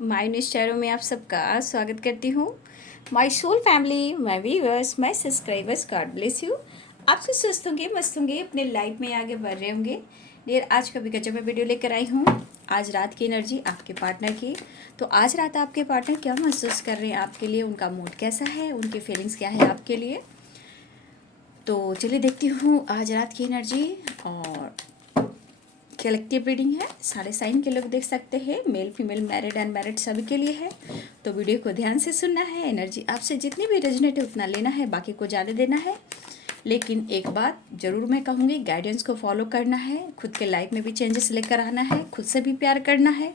My news channel में आप सबका स्वागत करती हूँ। My soul family, my viewers, my subscribers, God bless you. आप सब स्वस्थ होंगे, मस्त होंगे, अपने लाइफ में आगे बढ़ रहे होंगे। डियर, आज का भी गजब मैं वीडियो लेकर आई हूँ। आज रात की एनर्जी आपके पार्टनर की। तो आज रात आपके पार्टनर क्या महसूस कर रहे हैं आपके लिए, उनका मूड कैसा है, उनकी फीलिंग्स क्या है आपके लिए। तो चलिए देखती हूँ आज रात की एनर्जी। और कलेक्टिव रीडिंग है, सारे साइन के लोग देख सकते हैं, मेल फीमेल मैरिड अनमैरिड सभी के लिए है। तो वीडियो को ध्यान से सुनना है। एनर्जी आपसे जितनी भी रेजोनेट है उतना लेना है, बाकी को जाने देना है। लेकिन एक बात ज़रूर मैं कहूँगी, गाइडेंस को फॉलो करना है, खुद के लाइफ में भी चेंजेस लेकर आना है, खुद से भी प्यार करना है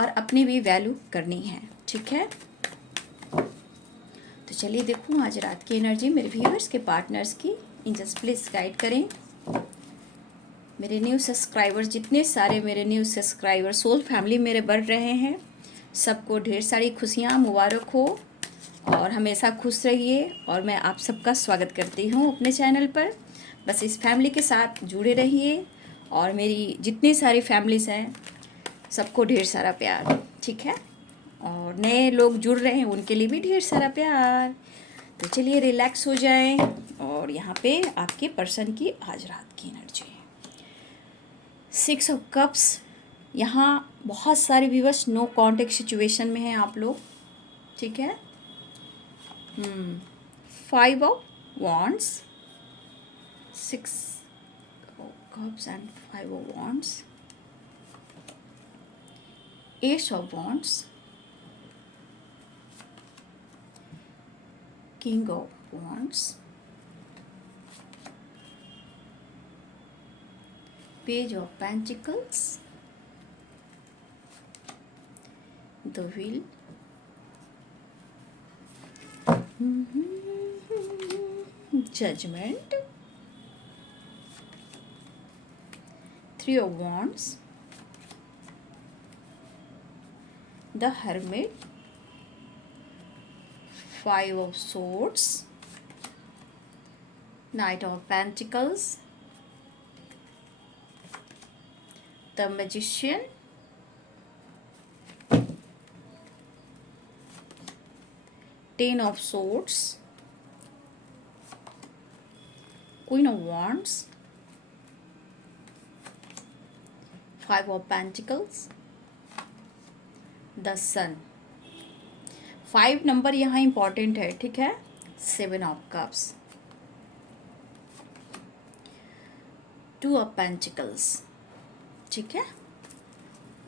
और अपनी भी वैल्यू करनी है, ठीक है। तो चलिए देखूँ आज रात की एनर्जी मेरे व्यूअर्स के पार्टनर्स की। एंजल्स प्लीज़ गाइड करें। मेरे न्यू सब्सक्राइबर्स, जितने सारे मेरे न्यू सब्सक्राइबर सोल फैमिली मेरे बढ़ रहे हैं, सबको ढेर सारी खुशियाँ मुबारक हो और हमेशा खुश रहिए। और मैं आप सबका स्वागत करती हूँ अपने चैनल पर। बस इस फैमिली के साथ जुड़े रहिए और मेरी जितनी सारी फैमिलीज़ हैं सबको ढेर सारा प्यार, ठीक है। और नए लोग जुड़ रहे हैं उनके लिए भी ढेर सारा प्यार। तो चलिए रिलैक्स हो जाएं। और यहाँ पे आपके पर्सन की आज रात की एनर्जी, 6 ऑफ कप्स। यहाँ बहुत सारे व्यूअर्स नो कांटेक्ट सिचुएशन में हैं आप लोग, ठीक है। 5 of wands, 6 of cups and 5 of wands, ace of wands, king of wands, page of pentacles, the wheel, judgement, 3 of wands, the hermit, 5 of swords, knight of pentacles, the magician, ten of swords, queen of wands, 5 of pentacles, the sun। 5 number यहाँ important है, ठीक है। 7 of cups, 2 of pentacles, ठीक है।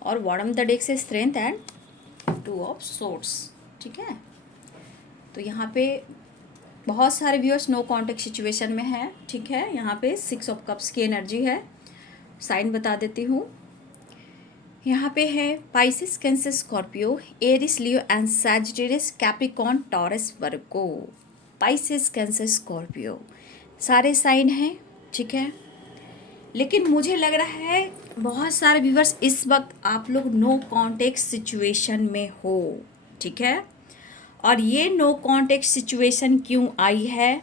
और bottom the deck से strength and 2 of swords, ठीक है। तो यहाँ पे बहुत सारे व्यूअर्स नो कांटेक्ट सिचुएशन में है, ठीक है। यहाँ पे 6 ऑफ कप्स की एनर्जी है। साइन बता देती हूँ। यहाँ पे है Pisces, Cancer, Scorpio, Aries, Leo and Sagittarius, Capricorn, Taurus, Virgo. Pisces, Cancer, Scorpio सारे साइन हैं, ठीक है। लेकिन मुझे लग रहा है बहुत सारे व्यूअर्स इस वक्त आप लोग नो कांटेक्ट सिचुएशन में हो, ठीक है। और ये नो कांटेक्ट सिचुएशन क्यों आई है,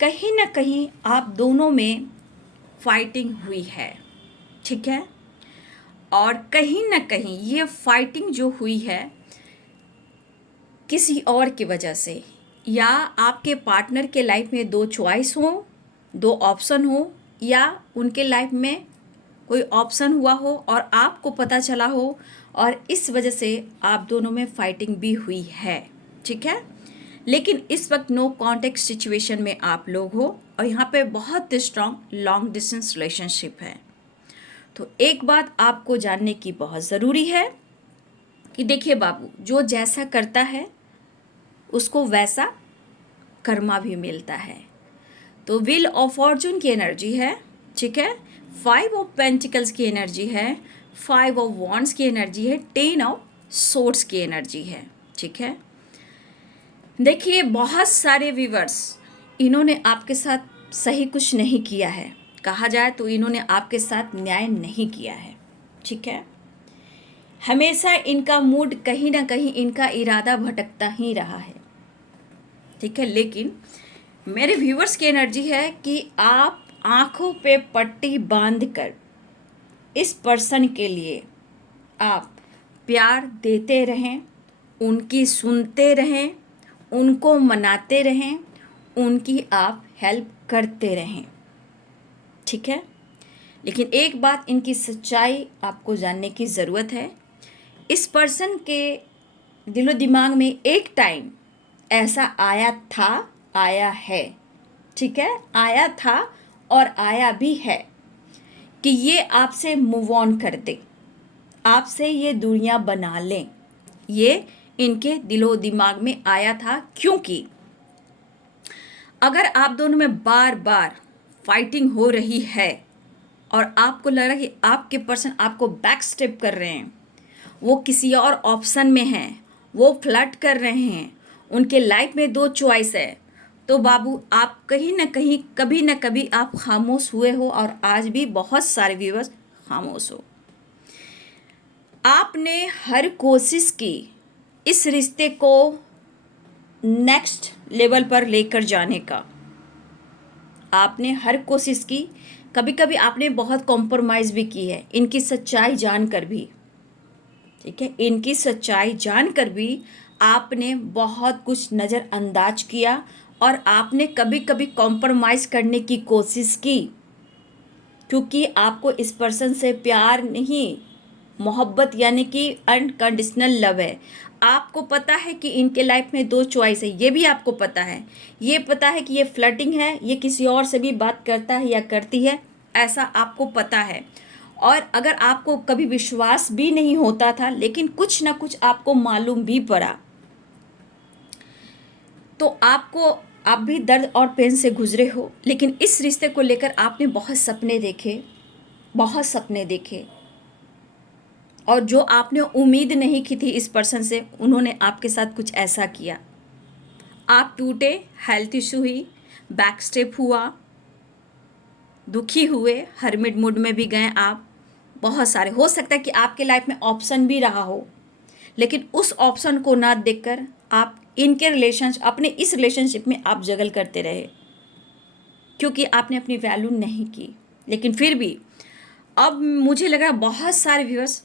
कहीं ना कहीं आप दोनों में फाइटिंग हुई है, ठीक है। और कहीं ना कहीं ये फाइटिंग जो हुई है किसी और की वजह से, या आपके पार्टनर के लाइफ में 2 चॉइस हो, 2 ऑप्शन हो, या उनके लाइफ में कोई ऑप्शन हुआ हो और आपको पता चला हो, और इस वजह से आप दोनों में फाइटिंग भी हुई है, ठीक है। लेकिन इस वक्त नो कांटेक्ट सिचुएशन में आप लोग हो और यहाँ पे बहुत स्ट्रॉन्ग लॉन्ग डिस्टेंस रिलेशनशिप है। तो एक बात आपको जानने की बहुत ज़रूरी है कि देखिए बाबू, जो जैसा करता है उसको वैसा कर्मा भी मिलता है। तो व्हील ऑफ फॉर्चून की एनर्जी है, ठीक है। 5 ऑफ पेंटिकल्स की एनर्जी है, 5 ऑफ वॉन्ड्स की एनर्जी है, 10 ऑफ सोर्ड्स की एनर्जी है, ठीक है। देखिए बहुत सारे व्यूअर्स, इन्होंने आपके साथ सही कुछ नहीं किया है, कहा जाए तो इन्होंने आपके साथ न्याय नहीं किया है, ठीक है। हमेशा इनका मूड कहीं ना कहीं, इनका इरादा भटकता ही रहा है, ठीक है। लेकिन मेरे व्यूअर्स की एनर्जी है कि आप आंखों पे पट्टी बांधकर इस पर्सन के लिए आप प्यार देते रहें, उनकी सुनते रहें, उनको मनाते रहें, उनकी आप हेल्प करते रहें, ठीक है। लेकिन एक बात, इनकी सच्चाई आपको जानने की ज़रूरत है। इस पर्सन के दिलो दिमाग में एक टाइम ऐसा आया था, आया है, ठीक है, आया था और आया भी है कि ये आपसे मूव ऑन कर दे, आपसे ये दुनिया बना लें। ये इनके दिलो दिमाग में आया था, क्योंकि अगर आप दोनों में बार बार फाइटिंग हो रही है और आपको लग रहा है कि आपके पर्सन आपको बैक स्टेप कर रहे हैं, वो किसी और ऑप्शन में हैं, वो फ्लर्ट कर रहे हैं, उनके लाइफ में दो चॉइस है, तो बाबू आप कहीं ना कहीं कभी ना कभी आप खामोश हुए हो और आज भी बहुत सारे व्यूअर्स खामोश हो। आपने हर कोशिश की इस रिश्ते को नेक्स्ट लेवल पर लेकर जाने का, आपने हर कोशिश की, कभी कभी आपने बहुत कॉम्प्रोमाइज़ भी की है इनकी सच्चाई जानकर भी, ठीक है, इनकी सच्चाई जानकर भी आपने बहुत कुछ नज़रअंदाज किया और आपने कभी कभी कॉम्प्रोमाइज़ करने की कोशिश की, क्योंकि आपको इस पर्सन से प्यार नहीं, मोहब्बत यानी कि अनकंडीशनल लव है। आपको पता है कि इनके लाइफ में दो चॉइस है, ये भी आपको पता है, ये पता है कि ये फ्लर्टिंग है, ये किसी और से भी बात करता है या करती है, ऐसा आपको पता है। और अगर आपको कभी विश्वास भी नहीं होता था, लेकिन कुछ ना कुछ आपको मालूम भी पड़ा, तो आप भी दर्द और पेन से गुजरे हो। लेकिन इस रिश्ते को लेकर आपने बहुत सपने देखे, बहुत सपने देखे, और जो आपने उम्मीद नहीं की थी इस पर्सन से, उन्होंने आपके साथ कुछ ऐसा किया। आप टूटे, हेल्थ इशू हुई, बैक स्टेप हुआ, दुखी हुए, हर्मिट मूड में भी गए आप, बहुत सारे, हो सकता है कि आपके लाइफ में ऑप्शन भी रहा हो, लेकिन उस ऑप्शन को ना देखकर आप इनके अपने इस रिलेशनशिप में आप जगल करते रहे, क्योंकि आपने अपनी वैल्यू नहीं की। लेकिन फिर भी अब मुझे लग रहा है बहुत सारे व्यूअर्स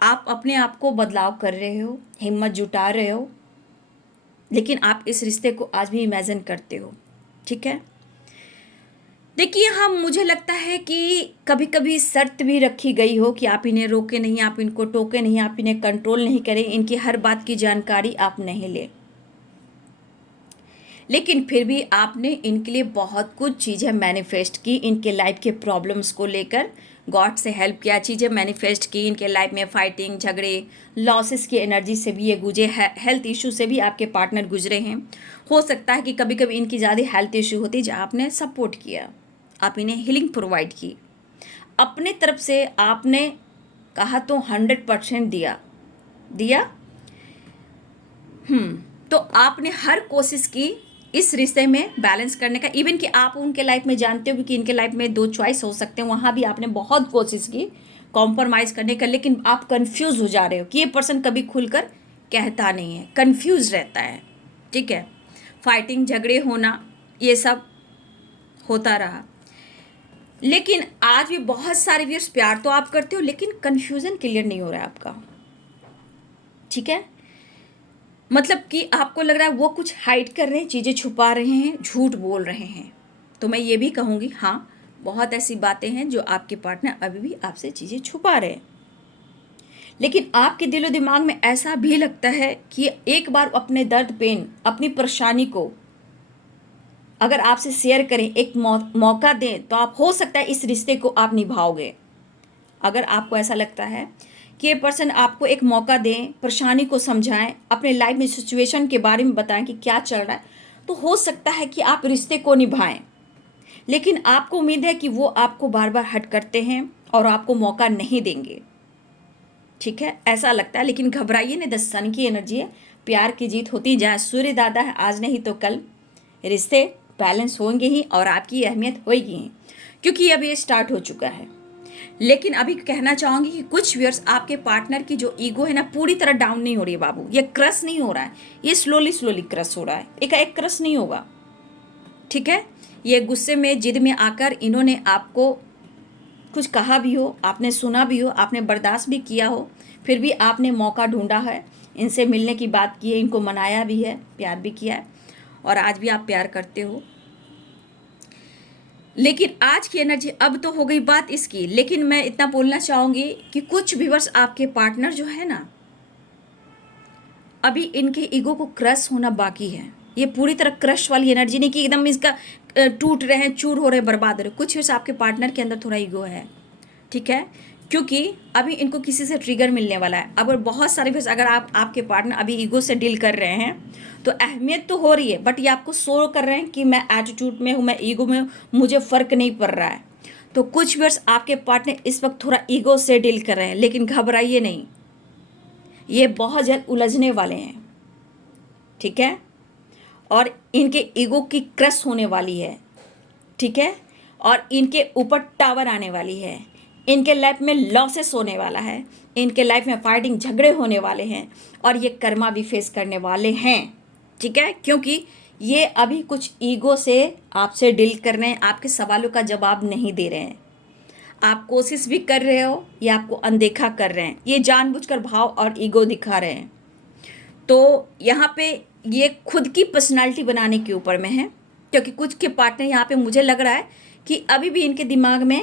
आप अपने आप को बदलाव कर रहे हो, हिम्मत जुटा रहे हो, लेकिन आप इस रिश्ते को आज भी इमेजिन करते हो, ठीक है। देखिए, हम मुझे लगता है कि कभी कभी शर्त भी रखी गई हो कि आप इन्हें रोके नहीं, आप इनको टोके नहीं, आप इन्हें कंट्रोल नहीं करें, इनकी हर बात की जानकारी आप नहीं लें, लेकिन फिर भी आपने इनके लिए बहुत कुछ चीज़ें मैनिफेस्ट की, इनके लाइफ के प्रॉब्लम्स को लेकर गॉड से हेल्प किया, चीज़ें मैनिफेस्ट की, इनके लाइफ में फाइटिंग, झगड़े, लॉसेस की एनर्जी से भी ये गुजरे, हेल्थ इशू से भी आपके पार्टनर गुजरे हैं। हो सकता है कि कभी कभी इनकी ज़्यादा हेल्थ इशू होती, जो आपने सपोर्ट किया, आप इन्हें हीलिंग प्रोवाइड की, अपने तरफ से आपने कहा तो 100% दिया दिया। तो आपने हर कोशिश की इस रिश्ते में बैलेंस करने का, इवन कि आप उनके लाइफ में जानते हो कि इनके लाइफ में दो चॉइस हो सकते हैं, वहाँ भी आपने बहुत कोशिश की कॉम्प्रोमाइज़ करने का, लेकिन आप कंफ्यूज हो जा रहे हो कि ये पर्सन कभी खुलकर कहता नहीं है, कंफ्यूज रहता है, ठीक है। फाइटिंग, झगड़े होना, ये सब होता रहा, लेकिन आज भी बहुत सारे व्यूअर्स प्यार तो आप करते हो, लेकिन कन्फ्यूज़न क्लियर नहीं हो रहा है आपका, ठीक है। मतलब कि आपको लग रहा है वो कुछ हाइड कर रहे हैं, चीज़ें छुपा रहे हैं, झूठ बोल रहे हैं। तो मैं ये भी कहूँगी, हाँ, बहुत ऐसी बातें हैं जो आपके पार्टनर अभी भी आपसे चीज़ें छुपा रहे हैं, लेकिन आपके दिलो दिमाग में ऐसा भी लगता है कि एक बार अपने दर्द, पेन, अपनी परेशानी को अगर आपसे शेयर करें, एक मौका दें, तो आप, हो सकता है इस रिश्ते को आप निभाओगे। अगर आपको ऐसा लगता है कि ये पर्सन आपको एक मौका दें, परेशानी को समझाएं, अपने लाइफ में सिचुएशन के बारे में बताएं कि क्या चल रहा है, तो हो सकता है कि आप रिश्ते को निभाएं। लेकिन आपको उम्मीद है कि वो आपको बार बार हट करते हैं और आपको मौका नहीं देंगे, ठीक है, ऐसा लगता है। लेकिन घबराइए नहीं, 10 सन की एनर्जी है, प्यार की जीत होती है, जहाँ सूर्य दादा है, आज नहीं तो कल रिश्ते बैलेंस होंगे ही और आपकी अहमियत होगी ही, क्योंकि अब ये स्टार्ट हो चुका है। लेकिन अभी कहना चाहूँगी कि कुछ व्यूअर्स, आपके पार्टनर की जो ईगो है ना, पूरी तरह डाउन नहीं हो रही है बाबू, ये क्रश नहीं हो रहा है, ये स्लोली स्लोली क्रश हो रहा है, एक क्रश नहीं होगा, ठीक है। ये गुस्से में, जिद में आकर इन्होंने आपको कुछ कहा भी हो, आपने सुना भी हो, आपने बर्दाश्त भी किया हो, फिर भी आपने मौका ढूंढा है, इनसे मिलने की बात की है, इनको मनाया भी है, प्यार भी किया है, और आज भी आप प्यार करते हो। लेकिन आज की एनर्जी, अब तो हो गई बात इसकी, लेकिन मैं इतना बोलना चाहूँगी कि कुछ व्यूअर्स आपके पार्टनर जो है ना, अभी इनके ईगो को क्रश होना बाकी है। ये पूरी तरह क्रश वाली एनर्जी नहीं कि एकदम इसका टूट रहे हैं, चूर हो रहे हैं, बर्बाद हो रहे हैं। कुछ व्यूअर्स आपके पार्टनर के अंदर थोड़ा ईगो है, ठीक है, क्योंकि अभी इनको किसी से ट्रिगर मिलने वाला है। अगर बहुत सारे व्यूअर्स, अगर आपके पार्टनर अभी ईगो से डील कर रहे हैं तो अहमियत तो हो रही है, बट ये आपको शो कर रहे हैं कि मैं एटीट्यूड में हूँ, मैं ईगो में हूँ, मुझे फ़र्क नहीं पड़ रहा है। तो कुछ व्यूअर्स आपके पार्टनर इस वक्त थोड़ा ईगो से डील कर रहे हैं, लेकिन घबराइए नहीं, ये बहुत जल्द उलझने वाले हैं, ठीक है, और इनके ईगो की क्रश होने वाली है, ठीक है, और इनके ऊपर टावर आने वाली है, इनके लाइफ में लॉसेस होने वाला है, इनके लाइफ में फाइटिंग, झगड़े होने वाले हैं, और ये कर्मा भी फेस करने वाले हैं, ठीक है, क्योंकि ये अभी कुछ ईगो से आपसे डील कर रहे हैं, आपके सवालों का जवाब नहीं दे रहे हैं। आप कोशिश भी कर रहे हो, ये आपको अनदेखा कर रहे हैं, ये जानबूझकर भाव और ईगो दिखा रहे हैं। तो यहाँ पे ये खुद की पर्सनालिटी बनाने के ऊपर में है, क्योंकि कुछ के पार्टनर यहाँ पे मुझे लग रहा है कि अभी भी इनके दिमाग में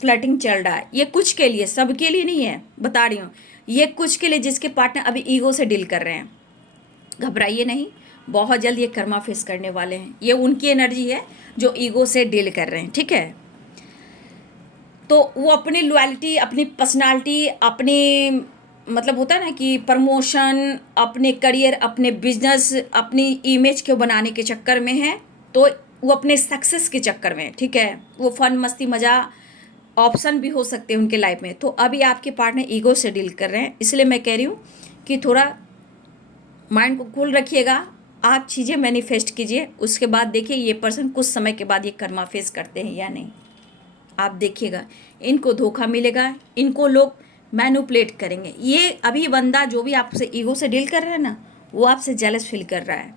फ्लर्टिंग चल रहा है। ये कुछ के लिए, सबके लिए नहीं है, बता रही हूँ, ये कुछ के लिए जिसके पार्टनर अभी ईगो से डील कर रहे हैं। घबराइए नहीं, बहुत जल्द ये कर्मा फेस करने वाले हैं। ये उनकी एनर्जी है जो ईगो से डील कर रहे हैं, ठीक है। तो वो अपनी लॉयल्टी, अपनी पर्सनालिटी, अपनी मतलब होता है ना कि प्रमोशन, अपने करियर, अपने बिजनेस, अपनी इमेज को बनाने के चक्कर में है, तो वो अपने सक्सेस के चक्कर में, ठीक है, वो फन मस्ती मज़ा ऑप्शन भी हो सकते हैं उनके लाइफ में। तो अभी आपके पार्टनर ईगो से डील कर रहे हैं, इसलिए मैं कह रही हूँ कि थोड़ा माइंड को कूल रखिएगा, आप चीज़ें मैनिफेस्ट कीजिए, उसके बाद देखिए ये पर्सन कुछ समय के बाद ये कर्मा फेस करते हैं या नहीं। आप देखिएगा, इनको धोखा मिलेगा, इनको लोग मैनिपुलेट करेंगे। ये अभी बंदा जो भी आपसे ईगो से डील कर रहा है ना, वो आपसे जेलस फील कर रहा है,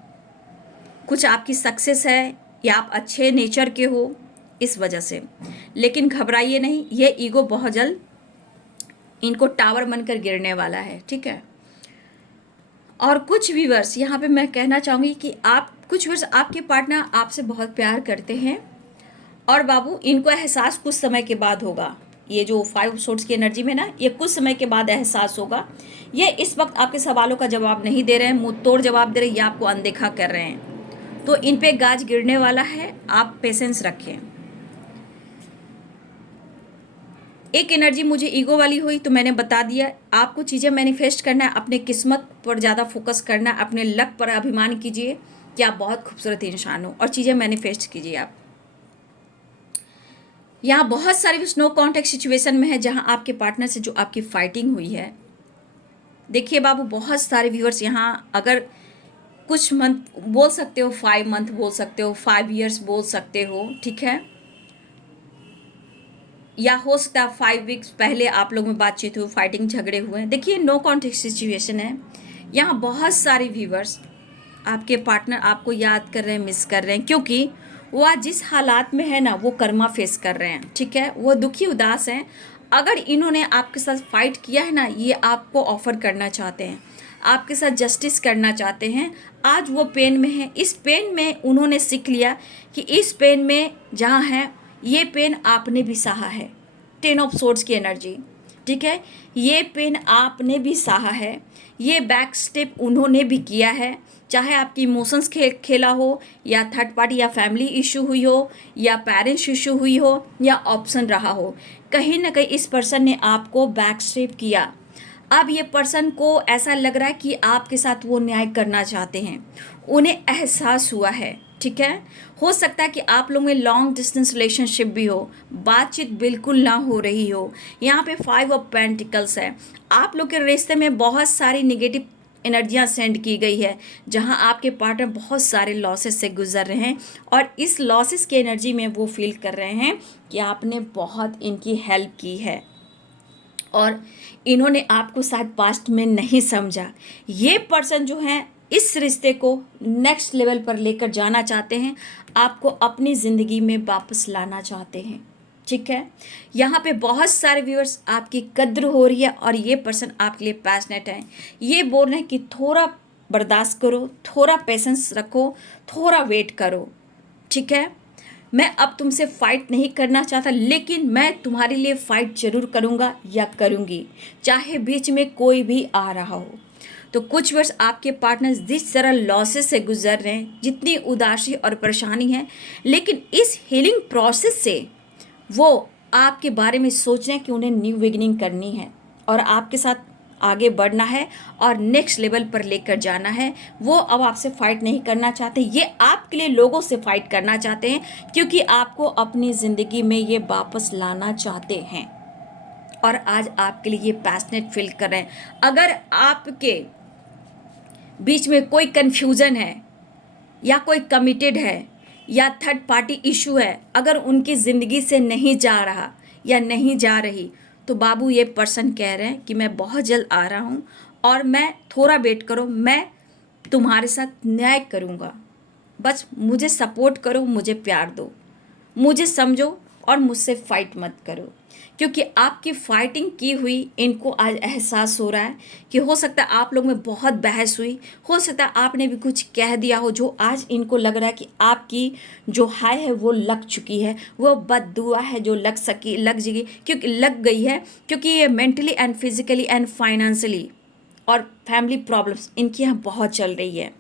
कुछ आपकी सक्सेस है या आप अच्छे नेचर के हो इस वजह से। लेकिन घबराइए नहीं, ये ईगो बहुत जल्द इनको टावर बनकर गिरने वाला है, ठीक है। और कुछ व्यूअर्स यहाँ पे मैं कहना चाहूँगी कि कुछ व्यूअर्स आपके पार्टनर आपसे बहुत प्यार करते हैं, और बाबू इनको एहसास कुछ समय के बाद होगा। ये जो 5 सोर्स की एनर्जी में ना, ये कुछ समय के बाद एहसास होगा। ये इस वक्त आपके सवालों का जवाब नहीं दे रहे हैं, मुंह तोड़ जवाब दे रहे हैं, या आपको अनदेखा कर रहे हैं। तो इन पे गाज गिरने वाला है, आप पेशेंस रखें। एक एनर्जी मुझे ईगो वाली हुई तो मैंने बता दिया, आपको चीज़ें मैनिफेस्ट करना है, अपने किस्मत पर ज़्यादा फोकस करना है, अपने लक पर अभिमान कीजिए कि आप बहुत खूबसूरत इंसान हो, और चीज़ें मैनिफेस्ट कीजिए। आप यहाँ बहुत सारी नो कॉन्टैक्ट सिचुएशन में है जहाँ आपके पार्टनर से जो आपकी फाइटिंग हुई है। देखिए बाबू, बहुत सारे व्यूअर्स यहाँ, अगर कुछ मंथ बोल सकते हो, 5 मंथ बोल सकते हो, 5 ईयर्स बोल सकते हो, ठीक है, या हो सकता है 5 वीक्स पहले आप लोग में बातचीत हुई, फाइटिंग झगड़े हुए हैं। देखिए नो कॉन्टैक्ट सिचुएशन है। यहाँ बहुत सारे व्यूअर्स आपके पार्टनर आपको याद कर रहे हैं, मिस कर रहे हैं, क्योंकि वो आज जिस हालात में है ना, वो कर्मा फेस कर रहे हैं, ठीक है, वो दुखी उदास हैं। अगर इन्होंने आपके साथ फाइट किया है ना, ये आपको ऑफर करना चाहते हैं, आपके साथ जस्टिस करना चाहते हैं। आज वो पेन में है, इस पेन में उन्होंने सीख लिया कि इस पेन में जहाँ है, ये पेन आपने भी सहा है। 10 ऑफ सोर्ड्स की एनर्जी, ठीक है, ये पेन आपने भी सहा है, ये बैक स्टेप उन्होंने भी किया है। चाहे आपकी इमोशंस खेला हो, या थर्ड पार्टी या फैमिली इशू हुई हो, या पेरेंट्स इशू हुई हो, या ऑप्शन रहा हो, कहीं ना कहीं इस पर्सन ने आपको बैक स्टेप किया। अब ये पर्सन को ऐसा लग रहा है कि आपके साथ वो न्याय करना चाहते हैं, उन्हें एहसास हुआ है, ठीक है। हो सकता है कि आप लोगों में लॉन्ग डिस्टेंस रिलेशनशिप भी हो, बातचीत बिल्कुल ना हो रही हो। यहाँ पे 5 ऑफ पेंटिकल्स है, आप लोग के रिश्ते में बहुत सारी निगेटिव एनर्जियाँ सेंड की गई है, जहाँ आपके पार्टनर बहुत सारे लॉसेस से गुजर रहे हैं, और इस लॉसेस की एनर्जी में वो फील कर रहे हैं कि आपने बहुत इनकी हेल्प की है, और इन्होंने आपको शायद पास्ट में नहीं समझा। ये पर्सन जो है इस रिश्ते को नेक्स्ट लेवल पर लेकर जाना चाहते हैं, आपको अपनी ज़िंदगी में वापस लाना चाहते हैं, ठीक है। यहाँ पे बहुत सारे व्यूअर्स आपकी कद्र हो रही है और ये पर्सन आपके लिए पैशनेट है। ये बोल रहे हैं कि थोड़ा बर्दाश्त करो, थोड़ा पेशेंस रखो, थोड़ा वेट करो, ठीक है। मैं अब तुमसे फाइट नहीं करना चाहता, लेकिन मैं तुम्हारे लिए फाइट जरूर करूँगा या करूँगी, चाहे बीच में कोई भी आ रहा हो। तो कुछ वर्ष आपके पार्टनर जिस तरह लॉसेस से गुजर रहे हैं, जितनी उदासी और परेशानी है, लेकिन इस हीलिंग प्रोसेस से वो आपके बारे में सोच रहे हैं कि उन्हें न्यू बिगिनिंग करनी है और आपके साथ आगे बढ़ना है और नेक्स्ट लेवल पर लेकर जाना है। वो अब आपसे फाइट नहीं करना चाहते, ये आपके लिए लोगों से फाइट करना चाहते हैं, क्योंकि आपको अपनी ज़िंदगी में ये वापस लाना चाहते हैं और आज आपके लिए ये पैशनेट फील कर रहे हैं। अगर आपके बीच में कोई कन्फ्यूज़न है या कोई कमिटेड है या थर्ड पार्टी इशू है, अगर उनकी ज़िंदगी से नहीं जा रहा या नहीं जा रही, तो बाबू ये पर्सन कह रहे हैं कि मैं बहुत जल्द आ रहा हूँ और मैं थोड़ा वेट करो, मैं तुम्हारे साथ न्याय करूँगा। बस मुझे सपोर्ट करो, मुझे प्यार दो, मुझे समझो और मुझसे फाइट मत करो। क्योंकि आपकी फाइटिंग की हुई इनको आज एहसास हो रहा है कि हो सकता है आप लोग में बहुत बहस हुई, हो सकता है आपने भी कुछ कह दिया हो जो आज इनको लग रहा है कि आपकी जो हाय है वो लग चुकी है, वो बद्दुआ है जो लग जाएगी, क्योंकि लग गई है, क्योंकि ये mentally and physically and financially और फैमिली प्रॉब्लम्स इनकी यहाँ बहुत चल रही है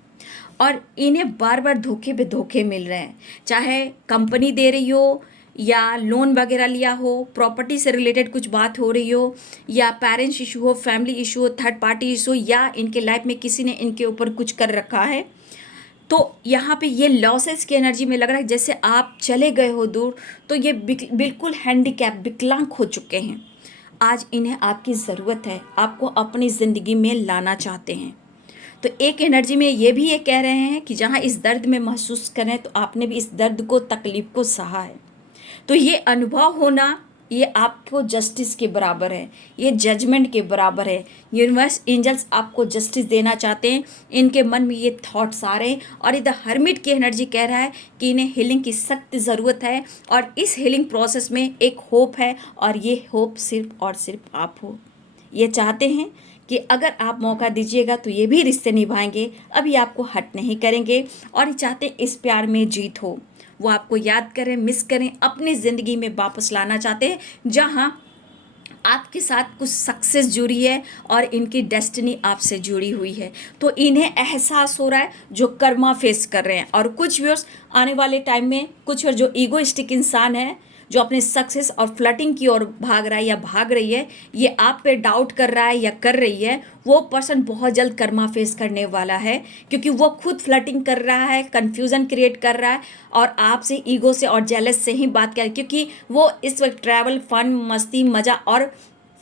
और इन्हें बार बार धोखे पे धोखे मिल रहे हैं। चाहे कंपनी दे रही हो या लोन वगैरह लिया हो, प्रॉपर्टी से रिलेटेड कुछ बात हो रही हो, या पेरेंट्स इशू हो, फैमिली इशू हो, थर्ड पार्टी इशू हो, या इनके लाइफ में किसी ने इनके ऊपर कुछ कर रखा है, तो यहाँ पे ये लॉसेस की एनर्जी में लग रहा है जैसे आप चले गए हो दूर, तो ये बिल्कुल हैंडीकैप विकलांग हो चुके हैं। आज इन्हें आपकी ज़रूरत है, आपको अपनी ज़िंदगी में लाना चाहते हैं। तो एक एनर्जी में ये भी ये कह रहे हैं कि जहाँ इस दर्द में महसूस करें, तो आपने भी इस दर्द को, तकलीफ को सहा है, तो ये अनुभव होना ये आपको जस्टिस के बराबर है, ये जजमेंट के बराबर है। यूनिवर्स एंजल्स आपको जस्टिस देना चाहते हैं, इनके मन में ये थॉट्स आ रहे हैं और इधर हर्मिट की एनर्जी कह रहा है कि इन्हें हीलिंग की सख्त ज़रूरत है और इस हीलिंग प्रोसेस में एक होप है और ये होप सिर्फ और सिर्फ आप हो। ये चाहते हैं कि अगर आप मौका दीजिएगा तो ये भी रिश्ते निभाएंगे, अभी आपको हट नहीं करेंगे और ये चाहते हैं इस प्यार में जीत हो। वो आपको याद करें, मिस करें, अपनी ज़िंदगी में वापस लाना चाहते हैं जहां आपके साथ कुछ सक्सेस जुड़ी है और इनकी डेस्टिनी आपसे जुड़ी हुई है। तो इन्हें एहसास हो रहा है जो कर्मा फेस कर रहे हैं। और कुछ व्यूअर्स आने वाले टाइम में, कुछ और जो ईगोइस्टिक इंसान है, जो अपने सक्सेस और फ्लर्टिंग की ओर भाग रहा है या भाग रही है, ये आप पे डाउट कर रहा है या कर रही है, वो पर्सन बहुत जल्द कर्मा फेस करने वाला है, क्योंकि वो खुद फ्लर्टिंग कर रहा है, कन्फ्यूज़न क्रिएट कर रहा है और आपसे ईगो से और जेलस से ही बात कर रहा है, क्योंकि वो इस वक्त ट्रैवल, फन, मस्ती, मज़ा और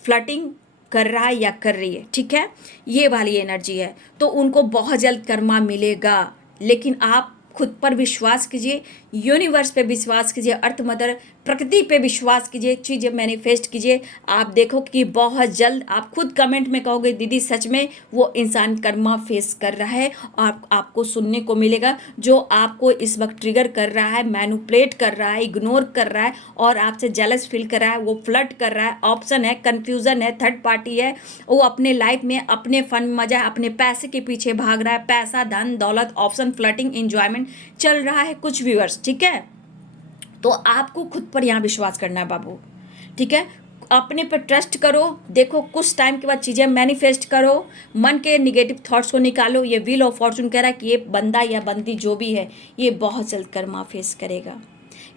फ्लर्टिंग कर रहा है या कर रही है, ठीक है। ये वाली एनर्जी है, तो उनको बहुत जल्द कर्मा मिलेगा। लेकिन आप खुद पर विश्वास कीजिए, यूनिवर्स पे विश्वास कीजिए, अर्थ मदर प्रकृति पे विश्वास कीजिए, चीज़ें मैनिफेस्ट कीजिए। आप देखो कि बहुत जल्द आप खुद कमेंट में कहोगे दीदी सच में वो इंसान कर्मा फेस कर रहा है और आपको सुनने को मिलेगा जो आपको इस वक्त ट्रिगर कर रहा है, मैनिपुलेट कर रहा है, इग्नोर कर रहा है और आपसे जेलस फील कर रहा है, वो फ्लर्ट कर रहा है, ऑप्शन है, कन्फ्यूज़न है, थर्ड पार्टी है, वो अपने लाइफ में अपने फन, मजा, अपने पैसे के पीछे भाग रहा है, पैसा, धन, दौलत, ऑप्शन, फ्लर्टिंग, एंजॉयमेंट चल रहा है कुछ व्यूअर्स, ठीक है। तो आपको खुद पर यहाँ विश्वास करना है बाबू, ठीक है। अपने पर ट्रस्ट करो, देखो कुछ टाइम के बाद चीज़ें मैनिफेस्ट करो, मन के निगेटिव थॉट्स को निकालो। ये व्हील ऑफ फॉर्चून कह रहा है कि ये बंदा या बंदी जो भी है, ये बहुत जल्द कर्मा फेस करेगा।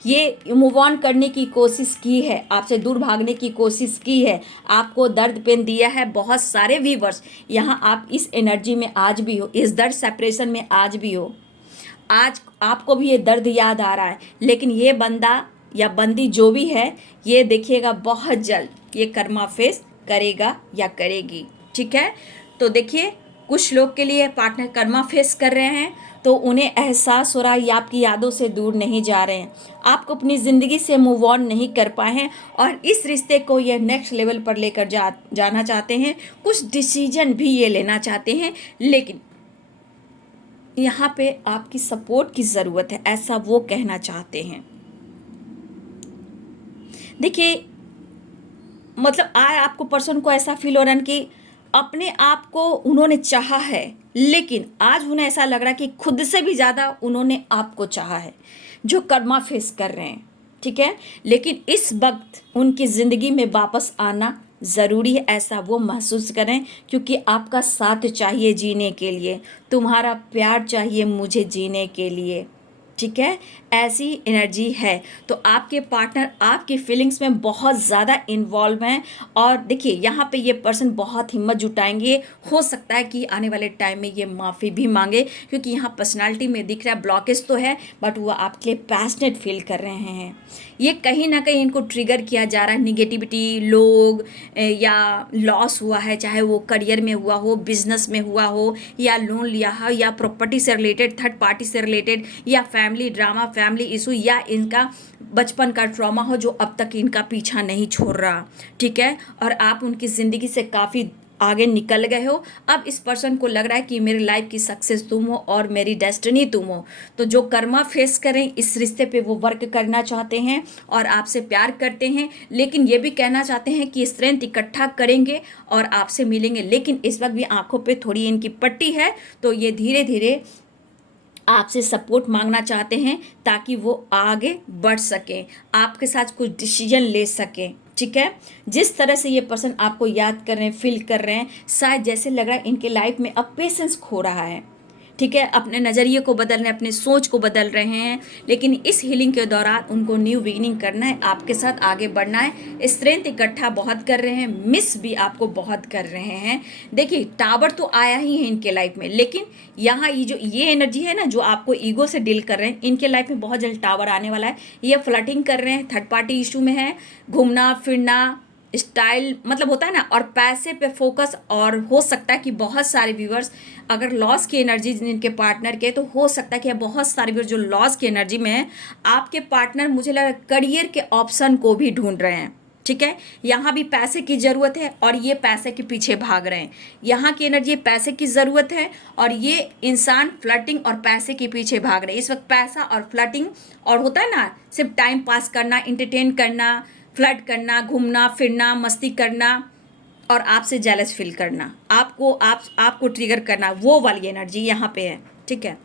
ये मूव ऑन करने की कोशिश की है, आपसे दूर भागने की कोशिश की है, आपको दर्द पेन दिया है बहुत सारे व्यूअर्स। यहाँ आप इस एनर्जी में आज भी हो, इस दर्द सेपरेशन में आज भी हो, आज आपको भी ये दर्द याद आ रहा है, लेकिन ये बंदा या बंदी जो भी है, ये देखिएगा बहुत जल्द ये कर्मा फेस करेगा या करेगी, ठीक है। तो देखिए कुछ लोग के लिए पार्टनर कर्मा फेस कर रहे हैं, तो उन्हें एहसास हो रहा है ये आपकी यादों से दूर नहीं जा रहे हैं, आपको अपनी ज़िंदगी से मूव ऑन नहीं कर पाए हैं और इस रिश्ते को ये नेक्स्ट लेवल पर लेकर जाना चाहते हैं। कुछ डिसीजन भी ये लेना चाहते हैं, लेकिन यहाँ पे आपकी सपोर्ट की ज़रूरत है, ऐसा वो कहना चाहते हैं। देखिए, मतलब आज आपको पर्सन को ऐसा फील हो रहा है कि अपने आप को उन्होंने चाहा है, लेकिन आज उन्हें ऐसा लग रहा है कि खुद से भी ज़्यादा उन्होंने आपको चाहा है, जो कर्मा फेस कर रहे हैं। ठीक है, लेकिन इस वक्त उनकी ज़िंदगी में वापस आना ज़रूरी है, ऐसा वो महसूस करें, क्योंकि आपका साथ चाहिए जीने के लिए, तुम्हारा प्यार चाहिए मुझे जीने के लिए। ठीक है, ऐसी एनर्जी है। तो आपके पार्टनर आपकी फीलिंग्स में बहुत ज़्यादा इन्वॉल्व हैं, और देखिए यहाँ पे ये पर्सन बहुत हिम्मत जुटाएंगे। हो सकता है कि आने वाले टाइम में ये माफ़ी भी मांगे, क्योंकि यहाँ पर्सनालिटी में दिख रहा है ब्लॉकेज तो है, बट वो आपके लिए पैशनेट फील कर रहे हैं। ये कहीं ना कहीं इनको ट्रिगर किया जा रहा है, निगेटिविटी, लोग या लॉस हुआ है, चाहे वो करियर में हुआ हो, बिजनेस में हुआ हो, या लोन लिया हो, या प्रॉपर्टी से रिलेटेड, थर्ड पार्टी से रिलेटेड, या फैमिली ड्रामा, फैमिली इशू, या इनका बचपन का ट्रॉमा हो जो अब तक इनका पीछा नहीं छोड़ रहा। ठीक है, और आप उनकी ज़िंदगी से काफ़ी आगे निकल गए हो। अब इस पर्सन को लग रहा है कि मेरी लाइफ की सक्सेस तुम हो और मेरी डेस्टिनी तुम हो। तो जो कर्मा फेस करें, इस रिश्ते पे वो वर्क करना चाहते हैं और आपसे प्यार करते हैं, लेकिन ये भी कहना चाहते हैं कि स्ट्रेंथ इकट्ठा करेंगे और आपसे मिलेंगे। लेकिन इस वक्त भी आंखों पे थोड़ी इनकी पट्टी है, तो ये धीरे धीरे आपसे सपोर्ट मांगना चाहते हैं ताकि वो आगे बढ़ सकें, आपके साथ कुछ डिसीजन ले सकें। ठीक है, जिस तरह से ये पर्सन आपको याद कर रहे हैं, फील कर रहे हैं, शायद जैसे लग रहा है इनके लाइफ में अब पेशेंस खो रहा है। ठीक है, अपने नज़रिए को बदल रहे हैं, अपने सोच को बदल रहे हैं, लेकिन इस हीलिंग के दौरान उनको न्यू बिगिनिंग करना है, आपके साथ आगे बढ़ना है। स्ट्रेंथ इकट्ठा बहुत कर रहे हैं, मिस भी आपको बहुत कर रहे हैं। देखिए, टावर तो आया ही है इनके लाइफ में, लेकिन यहाँ ये एनर्जी है ना, जो आपको ईगो से डील कर रहे हैं, इनके लाइफ में बहुत जल्द टावर आने वाला है। ये फ्लर्टिंग कर रहे हैं, थर्ड पार्टी इशू में है, घूमना फिरना, स्टाइल, मतलब होता है ना, और पैसे पे फोकस। और हो सकता है कि बहुत सारे व्यूअर्स अगर लॉस की एनर्जी जिनके पार्टनर के, तो हो सकता है कि बहुत सारे व्यूअर्स जो लॉस की एनर्जी में है, आपके पार्टनर मुझे लग रहा है करियर के ऑप्शन को भी ढूंढ रहे हैं। ठीक है, यहाँ भी पैसे की ज़रूरत है और ये पैसे के पीछे भाग रहे हैं। यहाँ की एनर्जी पैसे की ज़रूरत है और ये इंसान फ्लर्टिंग और पैसे के पीछे भाग रहे हैं। इस वक्त पैसा और फ्लर्टिंग, और होता है ना, सिर्फ टाइम पास करना, इंटरटेन करना, फ्लर्ट करना, घूमना फिरना, मस्ती करना, और आपसे जेलस फील करना, आपको ट्रिगर करना, वो वाली एनर्जी यहाँ पे है। ठीक है,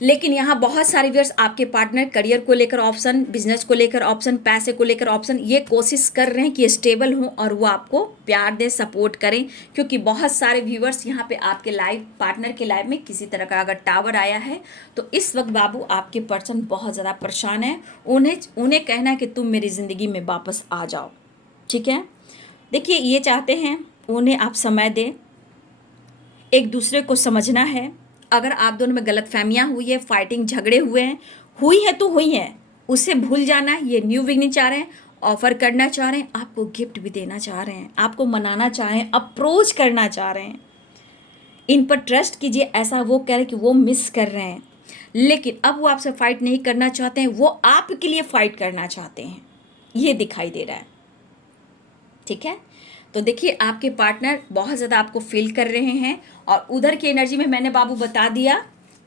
लेकिन यहाँ बहुत सारे व्यूअर्स आपके पार्टनर करियर को लेकर ऑप्शन, बिजनेस को लेकर ऑप्शन, पैसे को लेकर ऑप्शन, ये कोशिश कर रहे हैं कि स्टेबल हों और वो आपको प्यार दें, सपोर्ट करें, क्योंकि बहुत सारे व्यूअर्स यहाँ पे आपके लाइफ पार्टनर के लाइफ में किसी तरह का अगर टावर आया है, तो इस वक्त बाबू आपके पर्सन बहुत ज़्यादा परेशान है। उन्हें कहना है कि तुम मेरी ज़िंदगी में वापस आ जाओ। ठीक है, देखिए, ये चाहते हैं उन्हें आप समय दें, एक दूसरे को समझना है। अगर आप दोनों में गलतफहमियां हुई है, फाइटिंग, झगड़े हुए हैं, हुई है तो हुई है, उसे भूल जाना है। ये न्यू बिगनिंग चाह रहे हैं, ऑफर करना चाह रहे हैं, आपको गिफ्ट भी देना चाह रहे हैं, आपको मनाना चाह रहे हैं, अप्रोच करना चाह रहे हैं। इन पर ट्रस्ट कीजिए, ऐसा वो कह रहे हैं कि वो मिस कर रहे हैं, लेकिन अब वो आपसे फाइट नहीं करना चाहते हैं, वो आपके लिए फाइट करना चाहते हैं, ये दिखाई दे रहा है। ठीक है, तो देखिए, आपके पार्टनर बहुत ज़्यादा आपको फील कर रहे हैं, और उधर की एनर्जी में मैंने बाबू बता दिया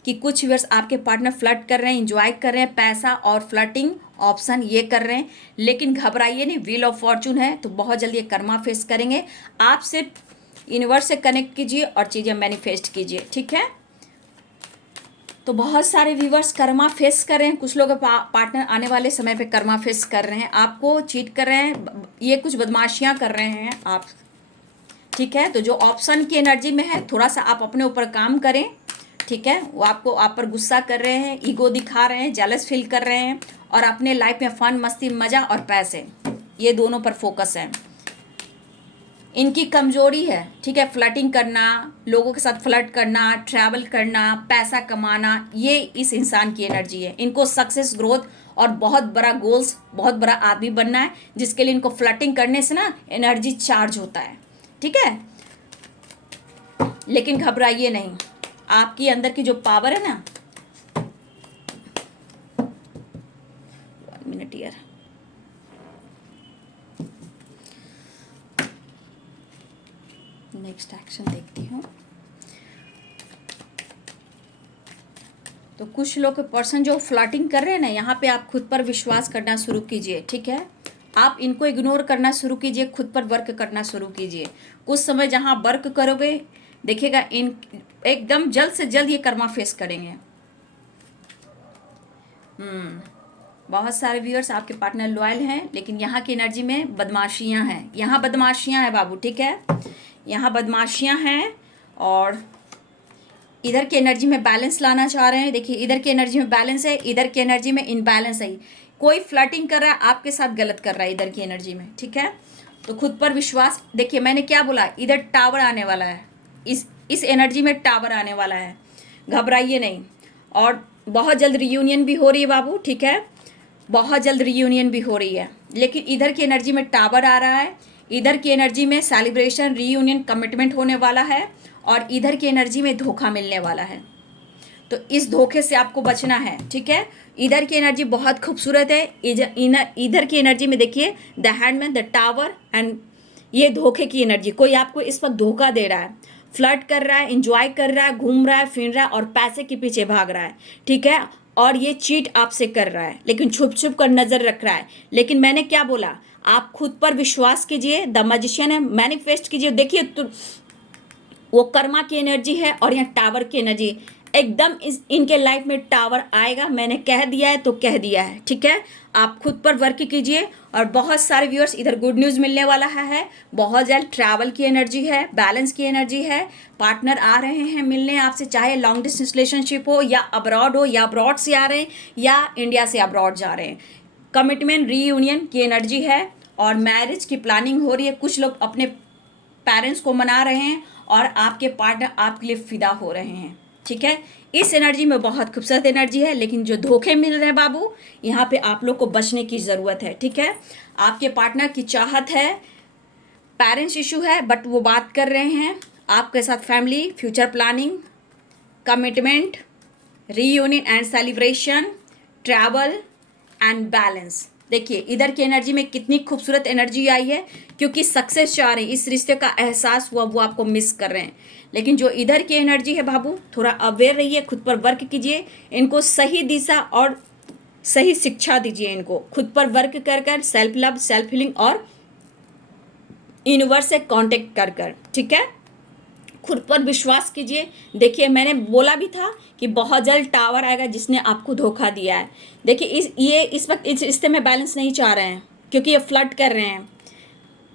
कि कुछ व्यूअर्स आपके पार्टनर फ्लर्ट कर रहे हैं, इंजॉय कर रहे हैं, पैसा और फ्लर्टिंग ऑप्शन ये कर रहे हैं, लेकिन घबराइए नहीं, व्हील ऑफ फॉर्चून है, तो बहुत जल्दी ये कर्मा फेस करेंगे। आप सिर्फ यूनिवर्स से कनेक्ट कीजिए और चीज़ें मैनिफेस्ट कीजिए। ठीक है, तो बहुत सारे व्यूवर्स कर्मा फेस कर रहे हैं, कुछ लोग पार्टनर आने वाले समय पे कर्मा फेस कर रहे हैं, आपको चीट कर रहे हैं, ये कुछ बदमाशियां कर रहे हैं आप। ठीक है, तो जो ऑप्शन की एनर्जी में है, थोड़ा सा आप अपने ऊपर काम करें। ठीक है, वो आपको आप पर गुस्सा कर रहे हैं, ईगो दिखा रहे हैं, जेलस फील कर रहे हैं, और अपने लाइफ में फन, मस्ती, मज़ा और पैसे, ये दोनों पर फोकस है। इनकी कमजोरी है। ठीक है, फ्लर्टिंग करना, लोगों के साथ फ्लर्ट करना, ट्रैवल करना, पैसा कमाना, ये इस इंसान की एनर्जी है। इनको सक्सेस, ग्रोथ और बहुत बड़ा गोल्स, बहुत बड़ा आदमी बनना है, जिसके लिए इनको फ्लर्टिंग करने से ना एनर्जी चार्ज होता है। ठीक है, लेकिन घबराइए नहीं, आपकी अंदर की जो पावर है ना, 1 मिनट यार, नेक्स्ट एक्शन देखती हूँ। तो कुछ लोग पर्सन जो फ्लर्टिंग कर रहे हैं ना, यहाँ पे आप खुद पर विश्वास करना शुरू कीजिए, ठीक है। आप इनको इग्नोर करना शुरू कीजिए, खुद पर वर्क करना शुरू कीजिए। कुछ समय जहाँ वर्क करोगे देखिएगा इन एकदम जल्द से जल्द ये कर्मा फेस करेंगे। बहुत सारे व्यूअर्स आपके पार्टनर लॉयल हैं, लेकिन यहाँ की एनर्जी में बदमाशियाँ हैं, यहाँ बदमाशियाँ हैं बाबू, ठीक है। यहाँ बदमाशियाँ हैं और इधर की एनर्जी में बैलेंस लाना चाह रहे हैं। देखिए इधर की एनर्जी में बैलेंस है, इधर की एनर्जी में इनबैलेंस है। कोई फ्लर्टिंग कर रहा है आपके साथ, गलत कर रहा है इधर की एनर्जी में, ठीक है। तो खुद पर विश्वास, देखिए मैंने क्या बोला, इधर टावर आने वाला है, इस एनर्जी में टावर आने वाला है, घबराइए नहीं। और बहुत जल्द रियूनियन भी हो रही है बाबू, ठीक है, बहुत जल्द रियूनियन भी हो रही है। लेकिन इधर की एनर्जी में टावर आ रहा है, इधर की एनर्जी में सेलिब्रेशन, रियूनियन, कमिटमेंट होने वाला है, और इधर की एनर्जी में धोखा मिलने वाला है। तो इस धोखे से आपको बचना है, ठीक है। इधर की एनर्जी बहुत खूबसूरत है, इधर की एनर्जी में देखिए the handman, the tower and ये धोखे की एनर्जी। कोई आपको इस वक्त धोखा दे रहा है, फ्लर्ट कर रहा है, एंजॉय कर रहा है, घूम रहा है, फिर रहा है और पैसे के पीछे भाग रहा है, ठीक है। और ये चीट आपसे कर रहा है, लेकिन छुप छुप कर नज़र रख रहा है। लेकिन मैंने क्या बोला, आप खुद पर विश्वास कीजिए, द मैजिशियन है, मैनिफेस्ट कीजिए। देखिए तो वो कर्मा की एनर्जी है और यहाँ टावर की एनर्जी, एकदम इनके लाइफ में टावर आएगा। मैंने कह दिया है तो कह दिया है, ठीक है। आप खुद पर वर्क कीजिए। और बहुत सारे व्यूअर्स इधर गुड न्यूज़ मिलने वाला है, बहुत जल्द ट्रैवल की एनर्जी है, बैलेंस की एनर्जी है, पार्टनर आ रहे हैं मिलने आपसे, चाहे लॉन्ग डिस्टेंस रिलेशनशिप हो या अब्रॉड हो, या अब्रॉड से आ रहे हैं या इंडिया से अब्रॉड जा रहे हैं। कमिटमेंट, रीयूनियन की एनर्जी है और मैरिज की प्लानिंग हो रही है। कुछ लोग अपने पेरेंट्स को मना रहे हैं और आपके पार्टनर आपके लिए फिदा हो रहे हैं, ठीक है। इस एनर्जी में बहुत खूबसूरत एनर्जी है, लेकिन जो धोखे मिल रहे हैं बाबू, यहाँ पे आप लोग को बचने की ज़रूरत है, ठीक है। आपके पार्टनर की चाहत है, पेरेंट्स इशू है, बट वो बात कर रहे हैं आपके साथ, family, future planning, commitment, reunion and celebration, travel and balance. देखिए इधर की एनर्जी में कितनी खूबसूरत एनर्जी आई है, क्योंकि सक्सेस चाह रहे हैं, इस रिश्ते का एहसास हुआ, वो आपको मिस कर रहे हैं। लेकिन जो इधर की एनर्जी है बाबू, थोड़ा अवेयर रहिए, खुद पर वर्क कीजिए, इनको सही दिशा और सही शिक्षा दीजिए, इनको खुद पर वर्क कर कर, सेल्फ लव, सेल्फ हीलिंग और यूनिवर्स से कांटेक्ट कर कर, ठीक है। खुद पर विश्वास कीजिए। देखिए मैंने बोला भी था कि बहुत जल्द टावर आएगा जिसने आपको धोखा दिया है। देखिए ये इस वक्त इस रिश्ते में बैलेंस नहीं चाह रहे हैं, क्योंकि ये फ्लर्ट कर रहे हैं।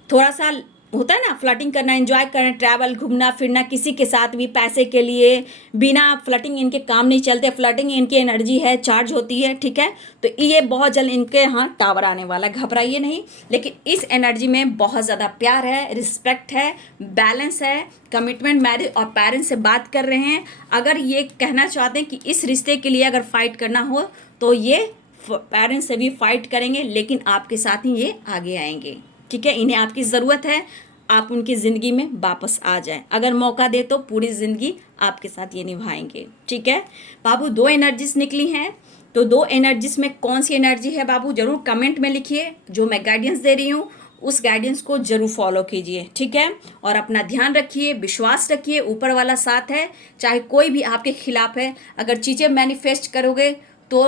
थोड़ा सा होता है ना, फ्लर्टिंग करना, एंजॉय करना, ट्रैवल, घूमना फिरना, किसी के साथ भी पैसे के लिए, बिना फ्लर्टिंग इनके काम नहीं चलते। फ्लर्टिंग इनकी एनर्जी है, चार्ज होती है, ठीक है। तो ये बहुत जल्द इनके यहाँ टावर आने वाला, घबराइए नहीं। लेकिन इस एनर्जी में बहुत ज़्यादा प्यार है, रिस्पेक्ट है, बैलेंस है, कमिटमेंट, मैरिज और पेरेंट्स से बात कर रहे हैं। अगर ये कहना चाहते हैं कि इस रिश्ते के लिए अगर फाइट करना हो तो ये पेरेंट्स से भी फाइट करेंगे, लेकिन आपके साथ ही ये आगे आएंगे, ठीक है। इन्हें आपकी ज़रूरत है, आप उनकी ज़िंदगी में वापस आ जाएं। अगर मौका दे तो पूरी ज़िंदगी आपके साथ ये निभाएंगे, ठीक है बाबू। 2 एनर्जीज निकली हैं, तो 2 एनर्जीज में कौन सी एनर्जी है बाबू, ज़रूर कमेंट में लिखिए। जो मैं गाइडेंस दे रही हूँ उस गाइडेंस को ज़रूर फॉलो कीजिए, ठीक है। और अपना ध्यान रखिए, विश्वास रखिए, ऊपर वाला साथ है, चाहे कोई भी आपके खिलाफ है। अगर चीज़ें मैनिफेस्ट करोगे तो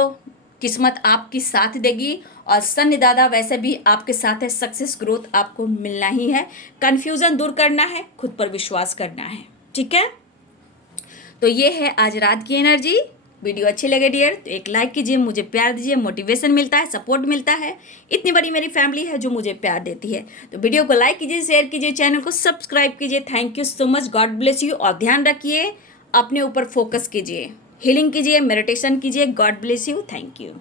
किस्मत आपकी साथ देगी, और सन दादा वैसे भी आपके साथ है। सक्सेस, ग्रोथ आपको मिलना ही है। कन्फ्यूज़न दूर करना है, खुद पर विश्वास करना है, ठीक है। तो ये है आज रात की एनर्जी। वीडियो अच्छी लगे डियर तो एक लाइक कीजिए, मुझे प्यार दीजिए, मोटिवेशन मिलता है, सपोर्ट मिलता है। इतनी बड़ी मेरी फैमिली है जो मुझे प्यार देती है। तो वीडियो को लाइक कीजिए, शेयर कीजिए, चैनल को सब्सक्राइब कीजिए। Thank you so much, God bless you. और ध्यान रखिए, अपने ऊपर फोकस कीजिए, हीलिंग कीजिए, मेडिटेशन कीजिए। God bless you, thank you.